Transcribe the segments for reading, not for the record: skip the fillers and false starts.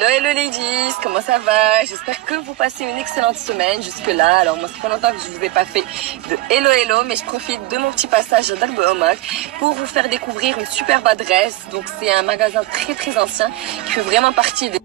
Hello, hello ladies, comment ça va? J'espère que vous passez une excellente semaine jusque-là. Alors moi, ça fait longtemps que je vous ai pas fait de hello hello, mais je profite de mon petit passage à Darb Omar pour vous faire découvrir une superbe adresse. Donc c'est un magasin très très ancien qui fait vraiment partie des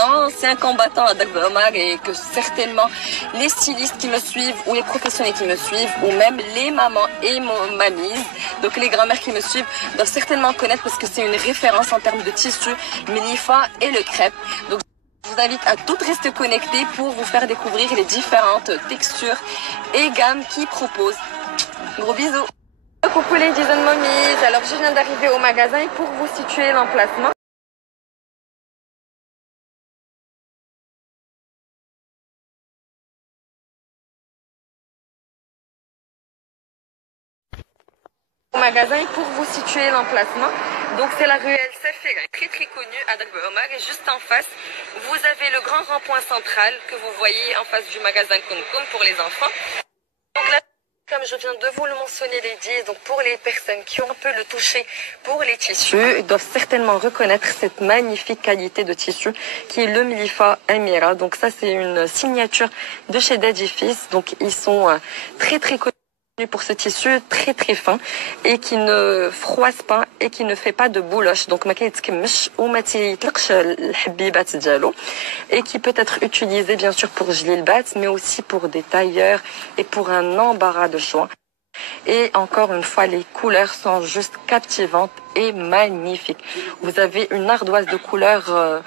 anciens combattants à Darb Omar et que certainement les stylistes qui me suivent ou les professionnels qui me suivent ou même les mamans et mamies, donc les grand-mères qui me suivent doivent certainement connaître parce que c'est une référence en termes de tissu, milifa et le crêpe. Donc je vous invite à toutes rester connectées pour vous faire découvrir les différentes textures et gammes qu'ils proposent. Gros bisous. Coucou les dizaines de momies, alors je viens d'arriver au magasin et pour vous situer l'emplacement, donc c'est la ruelle Safira, très très connue à Darb Omar et juste en face, vous avez le grand rond-point central que vous voyez en face du magasin Kumkum pour les enfants. Donc là, comme je viens de vous le mentionner les 10, donc pour les personnes qui ont un peu le toucher pour les tissus, ils doivent certainement reconnaître cette magnifique qualité de tissu qui est le Milifa Amira. Donc ça c'est une signature de chez Daddy Fils. Donc ils sont très très connus pour ce tissu très très fin et qui ne froisse pas et qui ne fait pas de bouloche, donc ما كيتكمش وما تيطلقش الحبيبات ديالو, et qui peut être utilisé bien sûr pour geler le bat mais aussi pour des tailleurs et pour un embarras de choix. Et encore une fois, les couleurs sont juste captivantes et magnifiques. Vous avez une ardoise de couleurs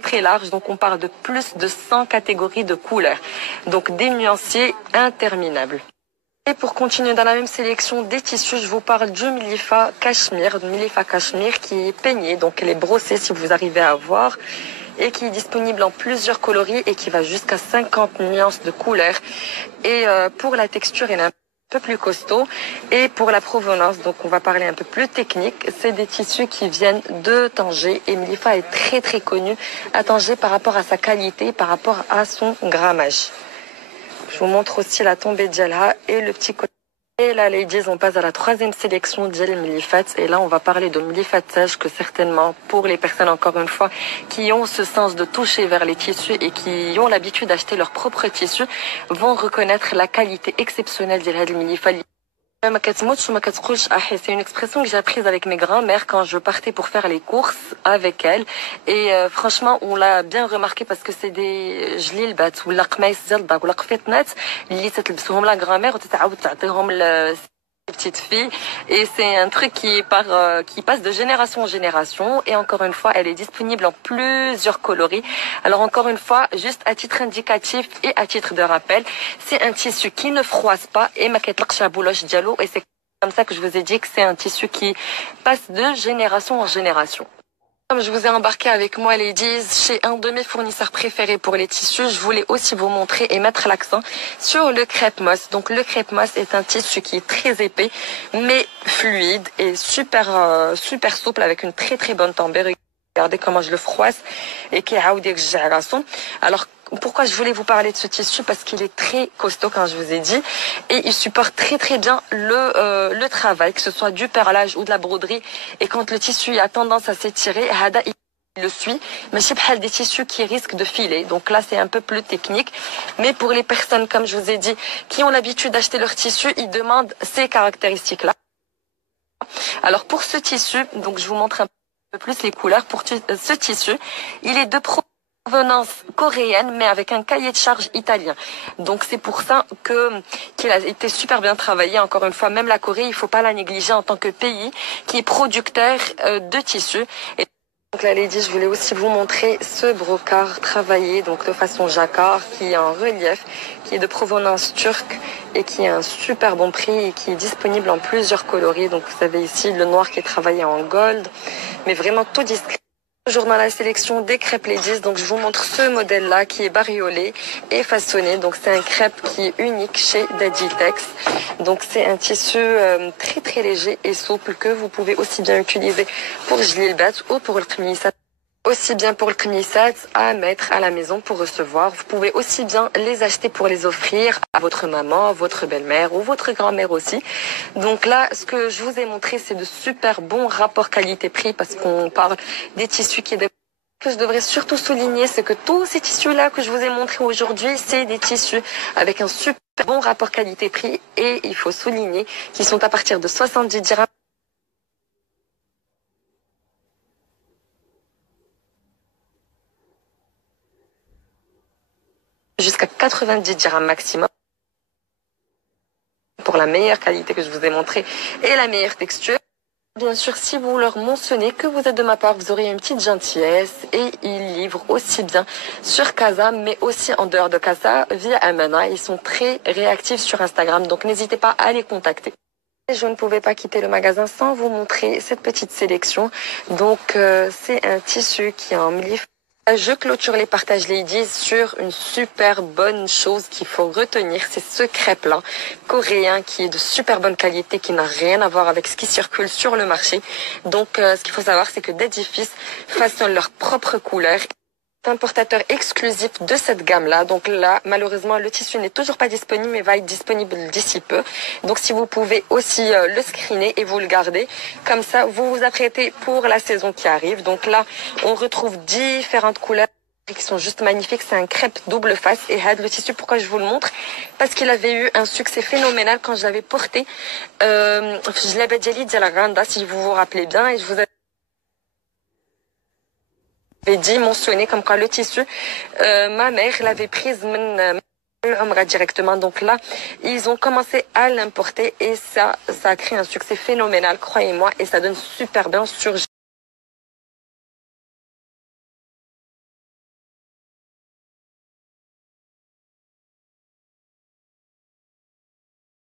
très large, donc on parle de plus de 100 catégories de couleurs, donc des nuanciers interminables. Et pour continuer dans la même sélection des tissus, je vous parle du Milifa Cachemire, qui est peigné, donc elle est brossée si vous arrivez à voir, et qui est disponible en plusieurs coloris et qui va jusqu'à 50 nuances de couleurs. Et pour la texture, elle est un peu plus costaud, et pour la provenance, donc on va parler un peu plus technique, c'est des tissus qui viennent de Tanger et Milifa est très très connu à Tanger par rapport à sa qualité, par rapport à son grammage. Je vous montre aussi la tombée d'Yalha et le petit côté. Et là, ladies, on passe à la troisième sélection d'Yal Milifat. Et là, on va parler de milifatage que certainement, pour les personnes, encore une fois, qui ont ce sens de toucher vers les tissus et qui ont l'habitude d'acheter leurs propres tissus, vont reconnaître la qualité exceptionnelle d'Yal Milifat. C'est une expression que j'ai apprise avec mes grands-mères quand je partais pour faire les courses avec elles. Et franchement, on l'a bien remarqué parce que c'est des جليلبات ولا قمايس ديال الدار ولا قفيطنات اللي تتلبسهم la grand-mère وتتعاود تعطيهم petites filles, et c'est un truc qui passe de génération en génération, et encore une fois elle est disponible en plusieurs coloris. Alors encore une fois, juste à titre indicatif et à titre de rappel, c'est un tissu qui ne froisse pas et ma كيطلقش la bouloche diallo, et c'est comme ça que je vous ai dit que c'est un tissu qui passe de génération en génération. Comme je vous ai embarqué avec moi, ladies, chez un de mes fournisseurs préférés pour les tissus, je voulais aussi vous montrer et mettre l'accent sur le crêpe moss. Donc le crêpe moss est un tissu qui est très épais, mais fluide et super souple avec une très bonne tombée. Regardez comment je le froisse et qui est. Alors pourquoi je voulais vous parler de ce tissu? Parce qu'il est très costaud, comme je vous ai dit, et il supporte très bien le travail, que ce soit du perlage ou de la broderie. Et quand le tissu a tendance à s'étirer, il le suit, mais c'est pas des tissus qui risquent de filer. Donc là, c'est un peu plus technique. Mais pour les personnes, comme je vous ai dit, qui ont l'habitude d'acheter leur tissu, ils demandent ces caractéristiques-là. Alors pour ce tissu, donc je vous montre un peu plus les couleurs. Pour ce tissu, il est de provenance coréenne, mais avec un cahier de charge italien. Donc c'est pour ça qu'il a été super bien travaillé. Encore une fois, même la Corée, il faut pas la négliger en tant que pays qui est producteur de tissus. Et donc là, lady, je voulais aussi vous montrer ce brocart travaillé donc de façon jacquard, qui est en relief, qui est de provenance turque et qui a un super bon prix et qui est disponible en plusieurs coloris. Donc vous avez ici le noir qui est travaillé en gold, mais vraiment tout discret. Toujours dans la sélection des crêpes ladies, donc je vous montre ce modèle-là qui est bariolé et façonné. Donc c'est un crêpe qui est unique chez Daddy Tex. Donc c'est un tissu très léger et souple que vous pouvez aussi bien utiliser pour geler le bat ou pour le kmissat. Aussi bien pour le kmissat à mettre à la maison pour recevoir. Vous pouvez aussi bien les acheter pour les offrir à votre maman, votre belle-mère ou votre grand-mère aussi. Donc là, ce que je vous ai montré, c'est de super bons rapports qualité-prix parce qu'on parle des tissus qui est de Que je devrais surtout souligner, c'est que tous ces tissus-là que je vous ai montrés aujourd'hui, c'est des tissus avec un super bon rapport qualité-prix et il faut souligner qu'ils sont à partir de 70 dirhams jusqu'à 90 dirhams maximum pour la meilleure qualité que je vous ai montrée et la meilleure texture. Bien sûr, si vous leur mentionnez que vous êtes de ma part, vous aurez une petite gentillesse et ils livrent aussi bien sur Casa, mais aussi en dehors de Casa via Amana. Ils sont très réactifs sur Instagram, donc n'hésitez pas à les contacter. Je ne pouvais pas quitter le magasin sans vous montrer cette petite sélection. Donc, c'est un tissu qui est en mille. Je clôture les partages ladies sur une super bonne chose qu'il faut retenir, c'est ce crêpe-là, coréen, qui est de super bonne qualité, qui n'a rien à voir avec ce qui circule sur le marché. Donc, ce qu'il faut savoir, c'est que Daddyfis façonnent leur propre couleur. Importateur exclusif de cette gamme-là. Donc là, malheureusement, le tissu n'est toujours pas disponible, mais va être disponible d'ici peu. Donc si vous pouvez aussi le screener et vous le gardez, comme ça, vous vous apprêtez pour la saison qui arrive. Donc là, on retrouve différentes couleurs qui sont juste magnifiques. C'est un crêpe double face. Et le tissu, pourquoi je vous le montre? Parce qu'il avait eu un succès phénoménal quand je l'avais porté. Je l'avais dit à la Randa, si vous vous rappelez bien, et je vous avait dit, mentionné comme quoi le tissu, ma mère l'avait prise directement. Donc là, ils ont commencé à l'importer et ça a créé un succès phénoménal, croyez-moi, et ça donne super bien sur